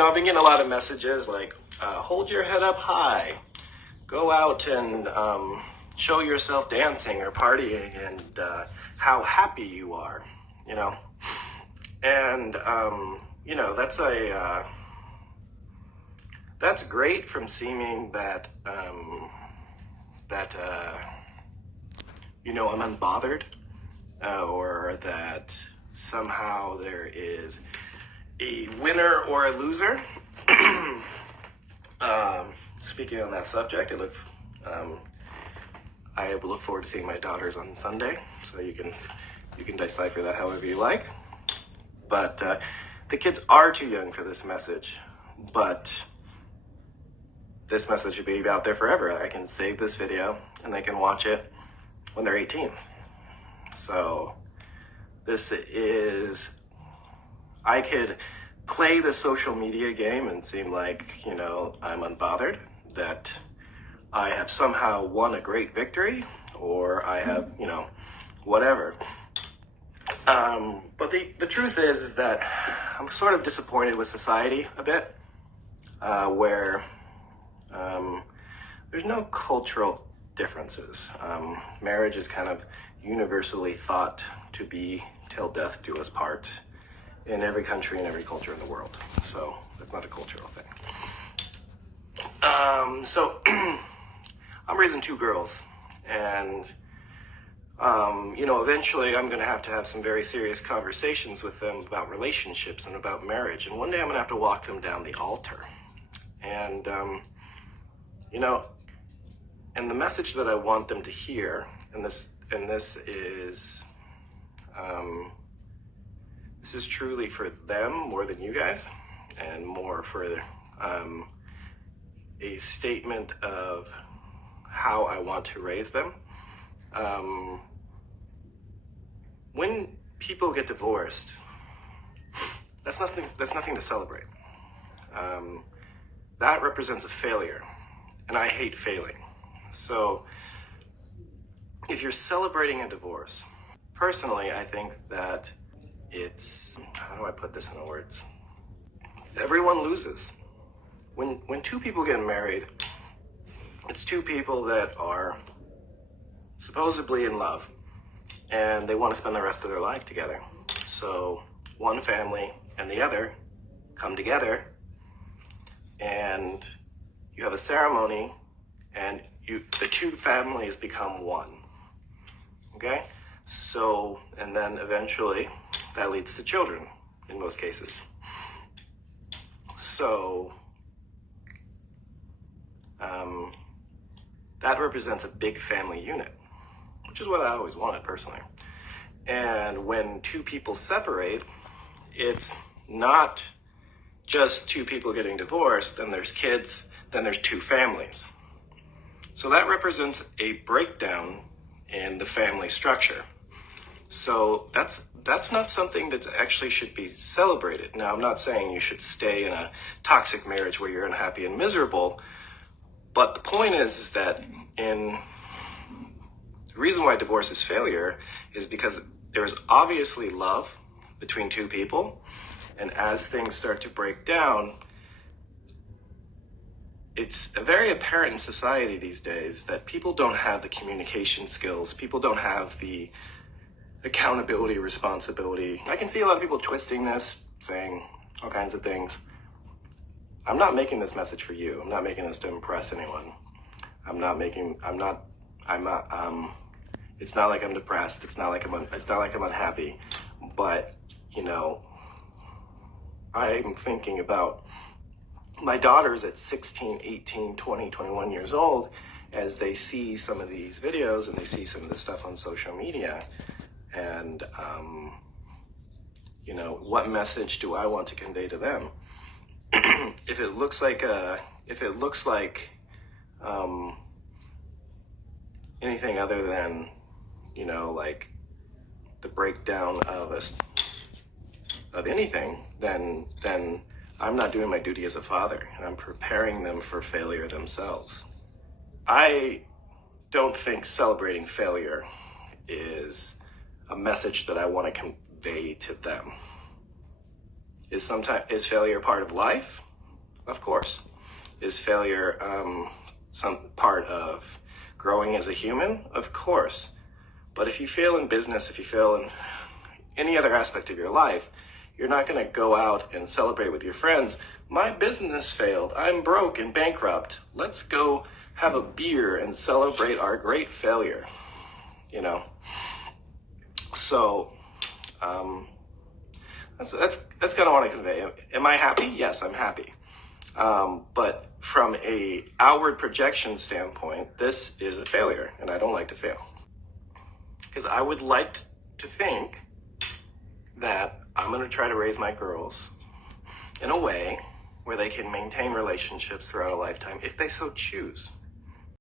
I've been getting a lot of messages like, hold your head up high, go out and show yourself dancing or partying and how happy you are, And, that's great from seeming that, I'm unbothered, or that somehow there is a winner or a loser. Speaking on that subject, I look forward to seeing my daughters on Sunday, so you can decipher that however you like. But the kids are too young for this message, but this message should be out there forever. I can save this video and they can watch it when they're 18. So I could play the social media game and seem like, I'm unbothered, that I have somehow won a great victory, or I have, whatever. But the truth is that I'm sort of disappointed with society a bit, where there's no cultural differences. Marriage is kind of universally thought to be till death do us part in every country and every culture in the world. So that's not a cultural thing. So I'm raising 2 girls, and eventually I'm going to have some very serious conversations with them about relationships and about marriage. And one day I'm going to have to walk them down the altar. And, and the message that I want them to hear, and this is truly for them more than you guys, and more for a statement of how I want to raise them. When people get divorced, that's nothing to celebrate. That represents a failure, and I hate failing. So if you're celebrating a divorce, personally, I think that how do I put this in words? Everyone loses. When 2 people get married, it's 2 people that are supposedly in love, and they want to spend the rest of their life together. So one family and the other come together, and you have a ceremony, and the 2 families become one. Okay? So, and then eventually that leads to children in most cases. So, that represents a big family unit, which is what I always wanted personally. And when 2 people separate, it's not just 2 people getting divorced, then there's kids, then there's 2 families. So that represents a breakdown in the family structure. So that's not something that actually should be celebrated. Now, I'm not saying you should stay in a toxic marriage where you're unhappy and miserable, but the point is that the reason why divorce is failure is because there's obviously love between 2 people, and as things start to break down, it's very apparent in society these days that people don't have the communication skills, people don't have the accountability, responsibility. I can see a lot of people twisting this, saying all kinds of things. I'm not making this message for you. I'm not making this to impress anyone. It's not like I'm depressed. It's not like I'm unhappy. But, I'm thinking about my daughters at 16, 18, 20, 21 years old, as they see some of these videos and they see some of this stuff on social media. And, what message do I want to convey to them? If it looks like anything other than, like the breakdown of anything, then I'm not doing my duty as a father, and I'm preparing them for failure themselves. I don't think celebrating failure is a message that I want to convey to them. Is failure part of life? Of course. Is failure some part of growing as a human? Of course. But if you fail in business, if you fail in any other aspect of your life, you're not going to go out and celebrate with your friends. My business failed. I'm broke and bankrupt. Let's go have a beer and celebrate our great failure. You know. So that's kind of what I convey. Am I happy? Yes, I'm happy. But from a outward projection standpoint, this is a failure, and I don't like to fail. Because I would like to think that I'm going to try to raise my girls in a way where they can maintain relationships throughout a lifetime if they so choose.